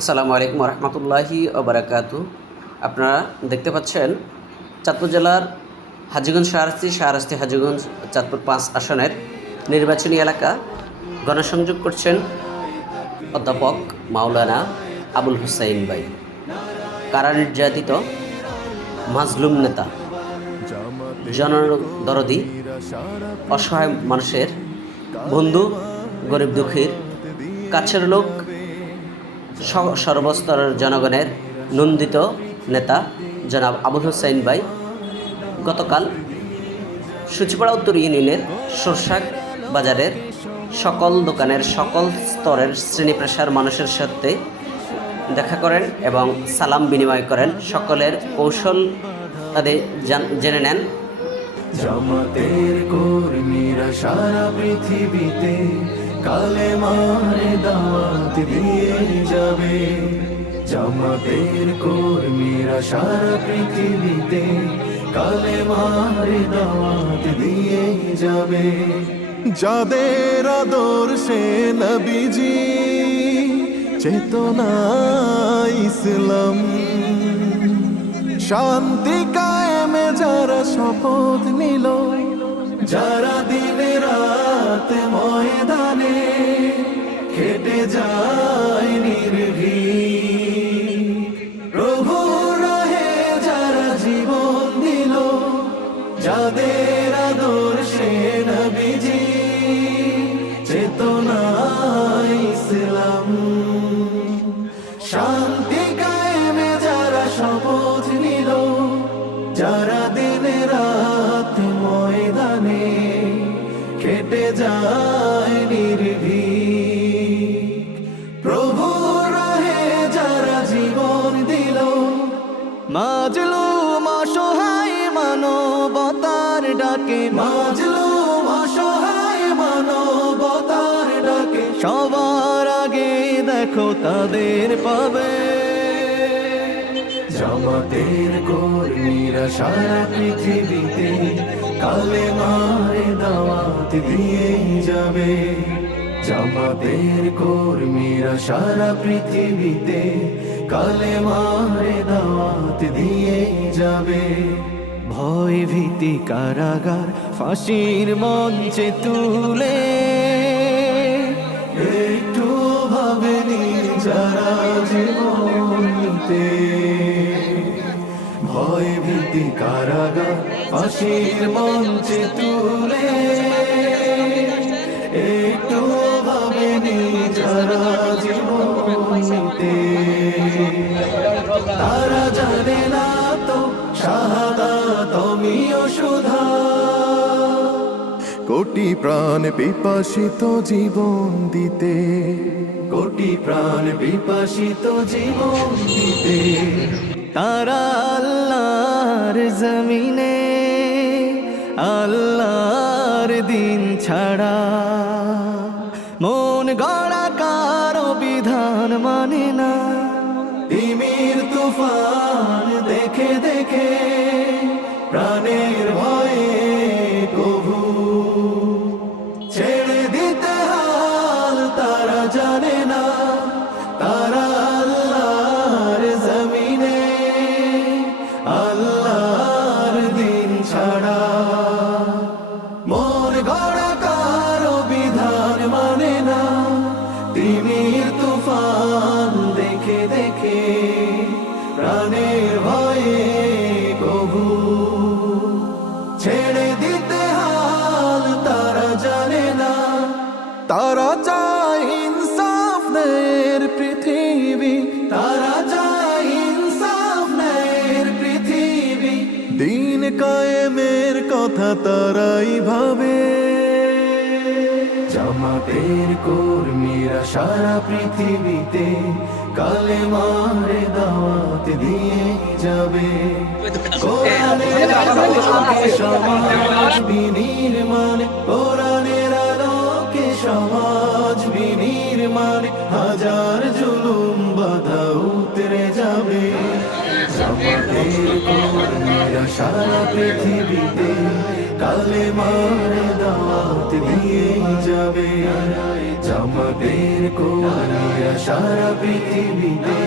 আসসালামু আলাইকুম রহমতুল্লাহি ওবরাকাতু। আপনারা দেখতে পাচ্ছেন চাঁদপুর জেলার হাজীগঞ্জ শাহরাস্তি হাজীগঞ্জ চাঁদপুর 5 আসনের নির্বাচনী এলাকা গণসংযোগ করছেন অধ্যাপক মাওলানা আবুল হুসাইন ভাই, কারা নির্যাতিত মাজলুম নেতা, জনদরদি, অসহায় মানুষের বন্ধু, গরিব দুঃখীর কাছের লোক, সর্বস্তরের জনগণের নন্দিত নেতা জনাব আবুল হুসাইন ভাই গতকাল সূচিপাড়া উত্তর ইউনিয়নের সরষাক বাজারের সকল দোকানের সকল স্তরের শ্রেণী পেশার মানুষের সাথে দেখা করেন এবং সালাম বিনিময় করেন। সকলের কৌশল তাদের জেনে নেন। জামাতের কর্মীরা সারা পৃথিবীতে কালেমার দাওয়াত দিয়ে যাবে। জামাতের কর্মীরা সারা পৃথিবীতে কালেমার দাওয়াত দিয়ে যাবে। যাদের আদর্শে নবীজি চেতনা ইসলাম, শান্তি কায়েমে যারা শপথ নিল, যারা দিনে রাত ময়দানে খেটে যায় নির্ভীক, প্রভুর রাহে যারা জীবন দিল, যাদের আদর্শে নবীজি চেতনা ইসলাম, শান্তি কায়েমে যারা শপথ নিল, যারা দিনে রাত ময়দানে খেটে যায় নির্ভীক, প্রভুর রাহে যারা জীবন দিল, মাজলুম অসহায় মানবতার ডাকে, মাজলুম অসহায় মানবতার ডাকে, সবার আগে দেখো তাদের পাবে। জামাতের কর্মীরা সারা পৃথিবীতে কালেমার দাওয়াত দিয়ে যাবে। জামাতের কর্মীরা সারা পৃথিবীতে কালেমার দাওয়াত দিয়ে যাবে। ভয় ভীতি কারাগার ফাঁসির মঞ্চে তুলে একটু ভাবেনি যারা জীবন নিতে। ভয় ভীতি কারাগার ফাঁসির মঞ্চে তুলে একটু ভাবেনি যারা জীবন নিতে। তারা জানে না তো শাহাদাত আমিও সুধা, কোটি প্রাণ বিপাসিত জীবন দিতে, কোটি প্রাণ বিপাসিত জীবন দিতে। তারা আল্লাহর জমিনে আল্লাহর দিন ছাড়া মন গড়া কারো বিধান মানে না। তিমির তুফান দেখে দেখে প্রাণের ভয়ে কভু ছেড়ে দিতে হাল তারা জানে না। তারা আল্লাহর জমিনে আল্লাহর দিন ছাড়া মন গড়া কারো বিধান মানে না। তিমির তুফান দেখে দেখে প্রাণের ভয়ে কভু ছেড়ে দিতে হাল তারা জানে না। তারা চায় ইনসাফ ন্যায়ের পৃথিবী, তারা চায় ইনসাফ ন্যায়ের পৃথিবী, দিন কায়েমের কথা তারাই ভাবে। জামাতের কর্মীরা সারা পৃথিবীতে কালেমার দাওয়াত দিয়ে যাবে। কোরআনের আলোকে সমাজ বিনির্মাণ, কোরআনের আলোকে সমাজ বিনির্মাণ, হাজার জুলুম বাধা উতরে যাবে। জামাতের কর্মীরা সারা পৃথিবীতে কালেমার দাওয়াত দিয়ে যাবে। জামাতের কর্মীরা সারা পৃথিবীতে